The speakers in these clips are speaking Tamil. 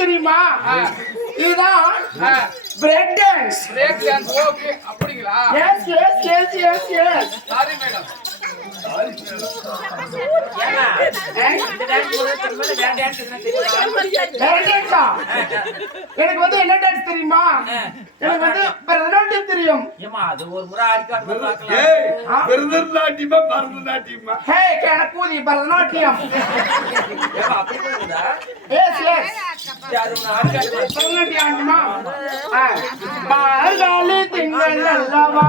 தெரியுமா? இதுதான் break dance. Break dance. Okay, அப்படிங்களா? Yes yes yes yes yes. Sorry madam. ஏமா இந்த டான்ஸ் போறது தெரியுமா? வேற டான்ஸ் என்ன தெரியும்? வேற டான்ஸா? எனக்கு வந்து என்ன டான்ஸ் தெரியுமா? எனக்கு வந்து பரதநாட்டியம் தெரியும். ஏமா அது ஒரு முறை ஆடி காட்டு பார்க்கலாம். ஏய் பரதநாட்டியமா பரதநாட்டியமா? ஹே கணக்கூதி பரதநாட்டியம். ஏமா அப்படி போகுதா? Yes yes. யாரு ஆடி காட்டு பரதநாட்டியம் ஆடுமா? மார்கழி திங்கள் அல்லவா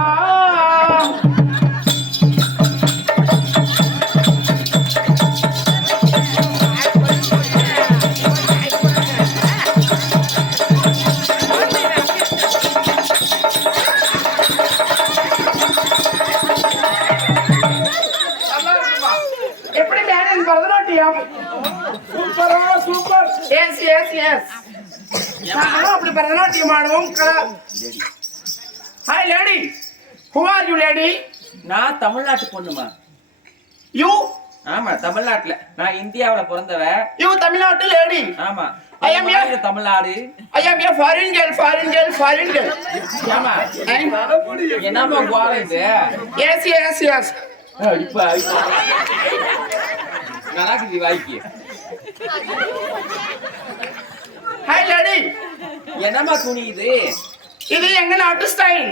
சூப்பர். S yes S. நானும் அப்படி பரதநாட்டியம் ஆடுவோம். Hi lady. Who are you lady? நான் தமிழ்நாட்டு பொண்ணுமா. யூ? ஆமா தமிழ்நாட்டுல. நான் இந்தியாவுல பிறந்தவ. யூ தமிழ்நாட்டு லேடி? ஆமா. I am here. Tamil Nadu. I am a foreign girl, foreign girl, foreign girl. ஏமா என்னமா கோவம் இது? Yes yes yes. இப்ப நலாக்குது வாய்க்கு. Hi lady. என்னமா துணி இது? இது எங்க நாட்டு ஸ்டைல்.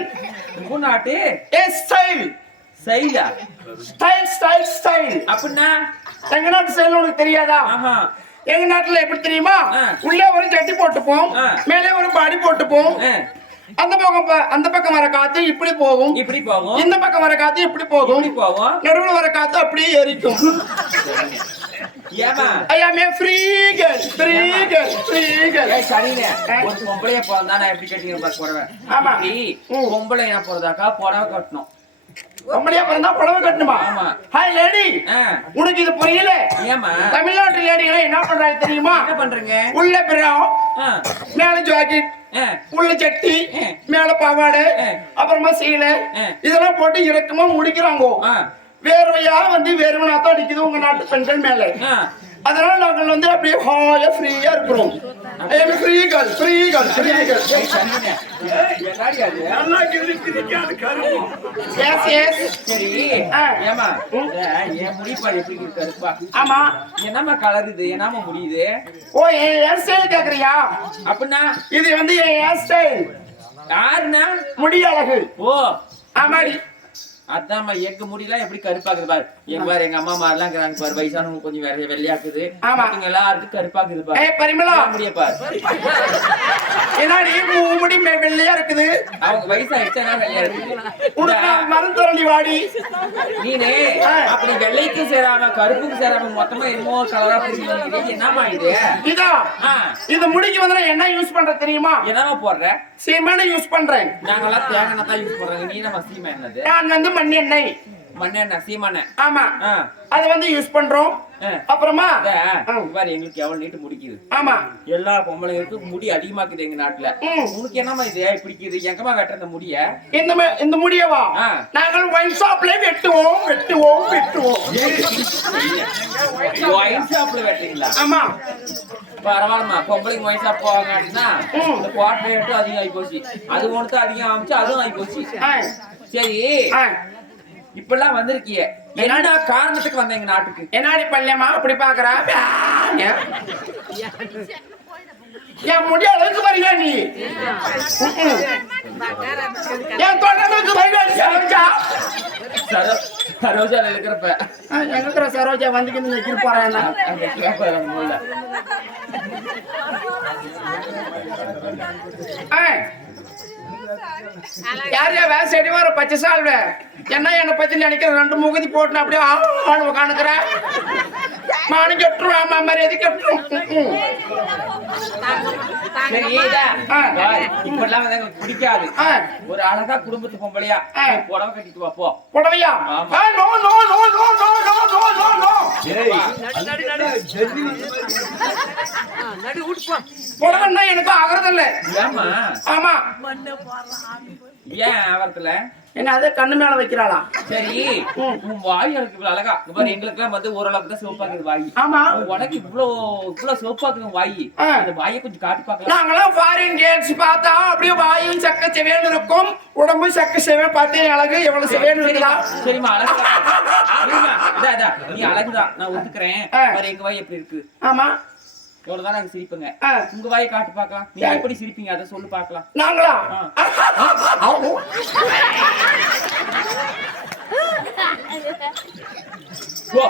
உங்க நாட்டு? Yes style. சைலா? Style style style. அப்படின்னா எங்க நாட்டு ஸ்டைல் உனக்கு தெரியாதா? ஆஹா. எங்க நாட்டுல எப்படி தெரியுமா? உள்ளே ஒரு ஜட்டி போட்டுப்போம், மேலே ஒரு பாடி போட்டுப்போம். அந்த பக்கம் வர காத்து இப்படி போகும், இப்படி போகும். இந்த பக்கம் வர காத்து இப்படி போகும், இப்படி போகும். நடுவுல வர காத்து அப்படியே எரிக்கும். ஏமா I am a free girl, free girl, free girl. ஏய் சரினே, ஒரு பொம்பளைய போறதா நான் எப்படி கட்டிங்க பாக்க போறேன். ஆமா. பொம்பளையா போறதாக்கா புடவை கட்டணும். பொம்பளையா பிறந்தா புடவை கட்டணுமா? ஆமா. Hi lady. உனக்கு இது புரியல? ஏமா தமிழ்நாட்டு லேடிகளை என்ன பண்றாங்க தெரியுமா? என்ன பண்றீங்க? உள்ள பிராம், மேல ஜாக்கெட், உள்ள சட்டி, மேல பாவாடை, அப்புறமா சீலை, இதெல்லாம் போட்டு இறக்கமா முடிக்கிறாங்க. வேர்வையா வந்து வேர்வனாத்தான் அடிக்குது உங்க நாட்டு பெண்கள் மேல. அதனால நாங்கள் வந்து அப்படியே ஹாயா ஃப்ரீயா இருக்கிறோம். Free girl, free girl, free girl. என்னடி அது? நல்லா கிரிக்காது கருப்பு. Yes yes. சரி. ஏமா ஏன் முடி பாரு எப்படி கருப்பா? ஆமா. என்னமா கலர் இது? என்னமா முடியுது? ஓ ஹேர் ஸ்டைல் கேக்குறியா? அப்படின்னா இது வந்து ஹேர் ஸ்டைல். யாருன்னா? முடி அழகு. ஓ ஆமாடி. அதான்மா எங்க முடியெல்லாம் எப்படி கருப்பாக்குது பாரு. எங்க பாரு எங்க அம்மா மாரெல்லாம் இருக்கிறாங்க பாரு. வயசானவங்க கொஞ்சம் வேற வெள்ளையாக்குது. எல்லாருக்கும் கருப்பாக்குது பாரு. பரிமளா முடிய பாரு. என்னடி முடி வெள்ளையா இருக்குது? அவங்க வயசாயிடுச்சா வெள்ளையா இருக்குது. மருந்தரண்டி வாடி. நீனே அப்படி வெள்ளைக்கும் சேராம கருப்புக்கும் சேராம மொத்தமா என்னமோ கலரா புரியுது. என்னமா இது? இதா இந்த முடிக்கு வந்து நான் என்ன யூஸ் பண்ற தெரியுமா? என்னமா போடுற? சீமெண்ணை யூஸ் பண்றேன். நாங்கெல்லாம் தேங்காய் எண்ணெய் தான் யூஸ் பண்றாங்க. நீ நம்ம சீமை என்னது? நான் வந்து மண்ணெண்ணெய். மண்ணெண்ணெய் சீமெண்ணெய். ஆமா. அது வந்து யூஸ் பண்றோம். அப்புறமா பாரு எங்களுக்கு எவ்வளவு நீட்டு முடிக்குது. ஆமா. எல்லா பொம்பளைங்களுக்கும் முடி அதிகமாக்குது எங்க நாட்டுல. உனக்கு என்னமா இது பிடிக்குது? எங்கமா வெட்டுற இந்த முடிய? இந்த முடியவா நாங்கள் ஒயின் ஷாப்ல வெட்டுவோம் வெட்டுவோம் வெட்டுவோம். ஒயின் ஷாப்ல வெட்டுறீங்களா? ஆமா. பரவாயில்லமா. பொம்பளைங்க ஒயின் ஷாப் போவாங்க அப்படின்னா இந்த கோட் ரேட்டும் அதிகம் ஆகி போச்சு. அது ஒன்று அதிகம் ஆச்சு, அதுவும் ஆகி போச்சு. சரி இப்பெல்லாம் வந்திருக்கிய என்ன காரணத்துக்கு வந்த எங்க நாட்டுக்கு? என்னாடி பள்ளியம்மா அப்படி பாக்குறா? என் முடிய அளவுக்கு வரியா நீ? என் தொண்டனுக்கு வரியா சரோஜா? சரோஜா இருக்கிறப்ப எங்க இருக்கிற சரோஜா வந்துக்கிட்டு நிக்கிட்டு போறேன். யார் யா வேலை செடி வர பச்சை சால்வ என்ன என்னை பத்தி நினைக்கிற 2 முகுதி போட்டு அப்படியே உட்காந்துக்கிற மானம் கெட்டுரும் மாதிரி எது கெட்டுரும். இப்பெல்லாம் வந்து எங்களுக்கு பிடிக்காது. ஒரு அழகா குடும்பத்து பொம்பளையா புடவை கட்டிட்டு வா போ. புடவையா? No no no no no no no no no. புடவைன்னா எனக்கு ஆகிறது இல்ல. ஏமா? ஆமா. ஏன் ஆவரத்துல என்ன அதே கண்ணு மேல வைக்கிறாளா? சரி, உன் வாய் எனக்கு இவ்வளவு அழகா பாரு. எங்களுக்கு எல்லாம் வந்து ஓரளவுக்கு தான் சிவப்பாக்குது வாய். ஆமா. உனக்கு இவ்வளவு சிவப்பாக்குது வாய். அந்த வாயை கொஞ்சம் காட்டி பார்க்கலாம். நாங்களாம் ஃபாரின் கேர்ள்ஸ் பார்த்தா அப்படியே வாயும் சக்க செவேன்னு இருக்கும், உடம்பு சக்க செவே பார்த்தே அழகு எவ்வளவு செவேன்னு இருக்கலாம். சரிம்மா அழகு. நீ அழகுதான், நான் ஒத்துக்கிறேன். பாரு எங்க வாய் எப்படி இருக்கு. ஆமா. எவ்வளவுதான் நாங்க சிரிப்புங்க. உங்க வாயை காட்டு பார்க்கலாம். நீ எப்படி சிரிப்பீங்க அதை சொல்லு பார்க்கலாம். நாங்களா? போ.